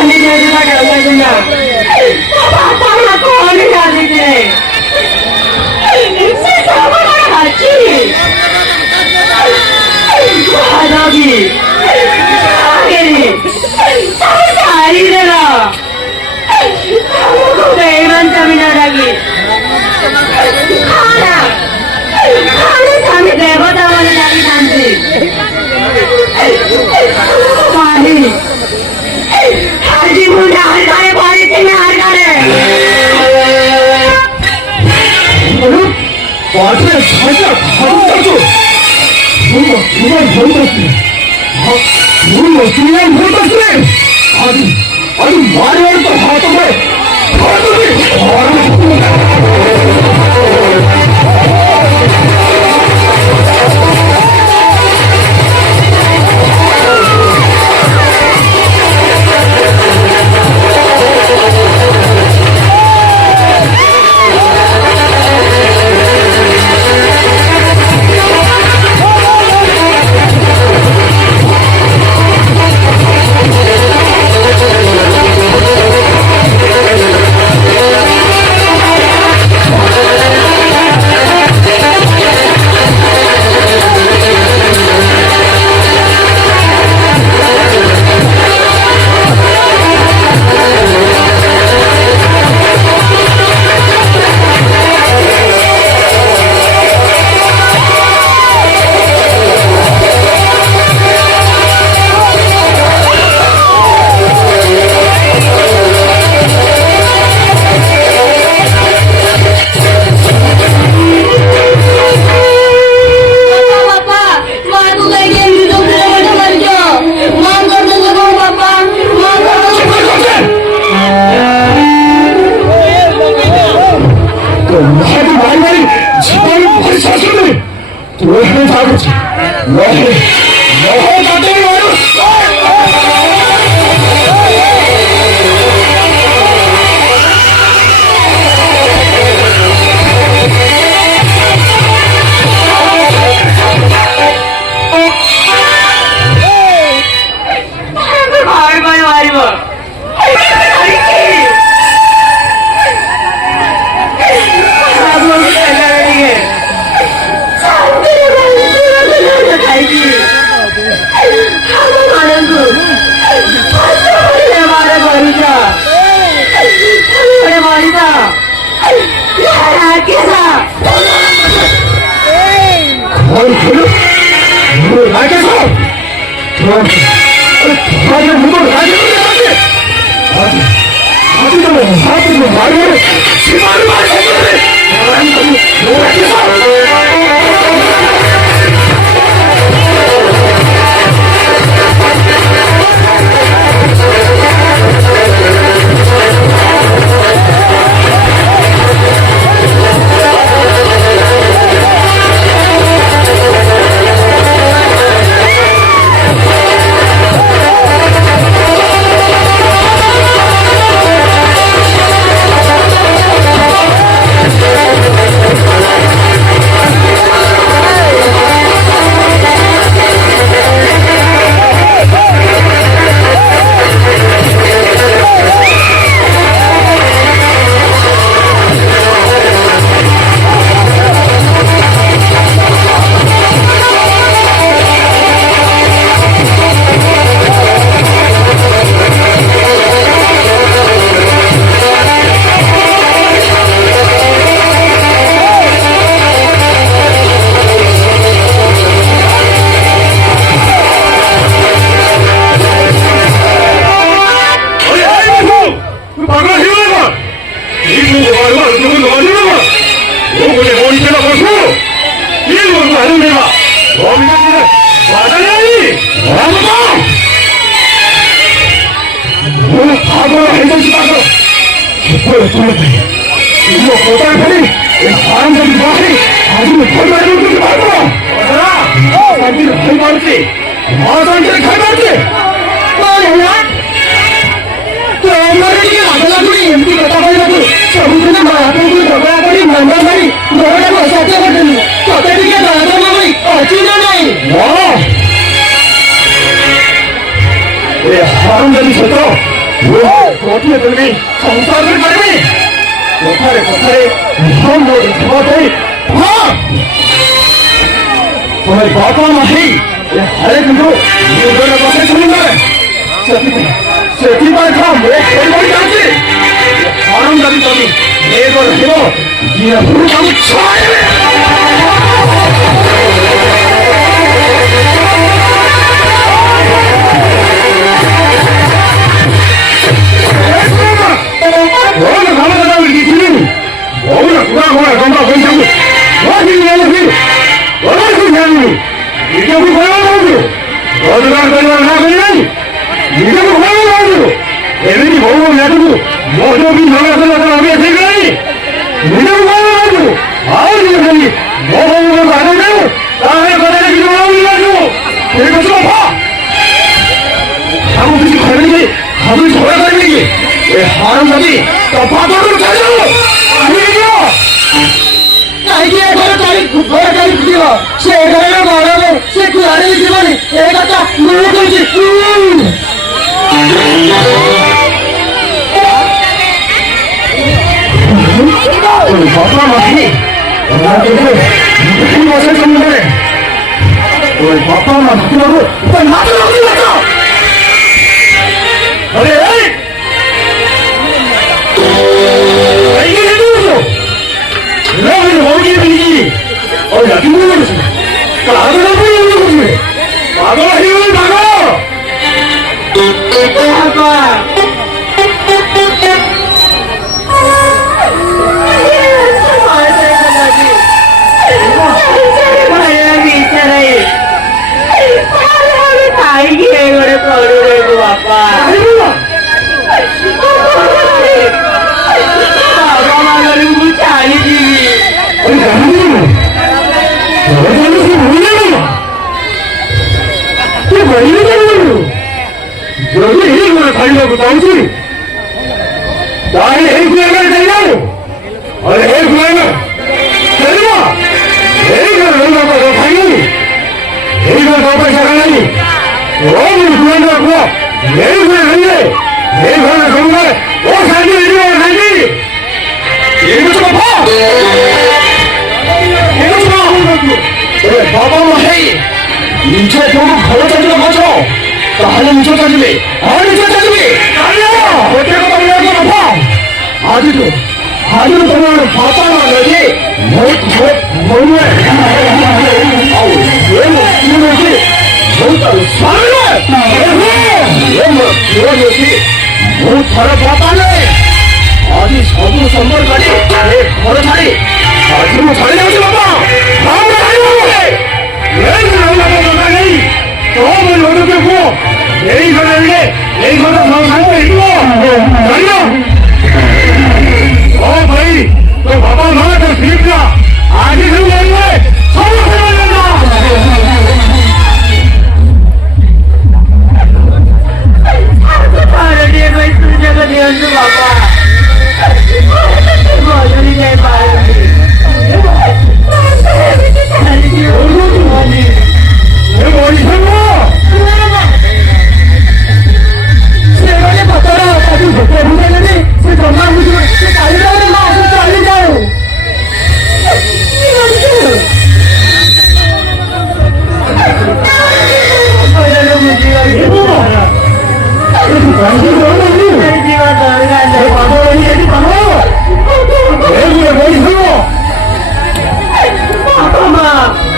Ani 어떻게 들으니 정상을 가리니 고타래 이런 모든 대화들이 봐! तुम्हारी बातों में ही ये हर एक लोग ये दोनों को से सुनना है सेठी पर था वो कोई बड़ी जाती ये हारम जाती तो नहीं ये तो रखो ये पूरा काम छाए 너는 가만히 이렇게 지내니 너무나 구라구라 건가 건장고 너희는 얘는 너는 그냥 이게 우리 고용하고 너희가 그냥 하거니 이게 우리 고용하고 애들이 먹으면 내두고 모조비 나가서 우리가 생각하니 이게 우리 고용하고 아우리가 먹으면 안 되고 나의 거대한 기도하고 가지고 그리고 좀 봐 하고 그지 걸리니 밥을 돌아다니기 왜 하람잡이 또 바닥으로 달려 아니죠 아이디에 걸어다니 그게요 세가를 말하면 세그 아래에 들어가니 애가 딱 물어보지 바다 마시 무슨 것을 줬는데 왜 바다만 하더라도 일단 하더라도 들었어 그래 이게 해도요 여러분 어디든지 야 누구겠습니까 나도 보이는 거지 막아 힘을 막아 아빠 달려고 나오지 나의 애구야를 달려고 아니 애구야를 달려와 애가 얼마나 더 당연히 애가 너무 잘하니 너무 구한다고 애구야 할래 애구야 정말 살기 이리와 살기 이거 좀 봐 이거 좀 봐 그래 봐봐봐 헤이 인체 결국 걸어다니는 거죠 나는 쫓아주미 아니 쫓아주미 아니야 어떻게 말하는 봐 아직도 보면 바빠나 너지 뭐해 아우 왜뭐 이러지 못하고 살래 왜뭐 이러지 못하러 바빠네 어디 서부 선물까지 내 걸어다니 아직도 잘해야지 바빠 다음으로 달려오게 왜 그러려고 가니 너무 어렵고 내가 달래 내가 더 살고 있고 달려 거의 또 바빠 나한테 드립니다 아니 그게 서로 해달란다 바르게 왜 쓰냐고 되었어 바빠 뭐들이 내 바르게 내 머리 상어 세상에 바꿔라 가지고 그때 보내는데 그 정말 무슨 달리라는 마음을 달리자요 이거는 문제가 있어 왜 그래 머리 상어 잠깐만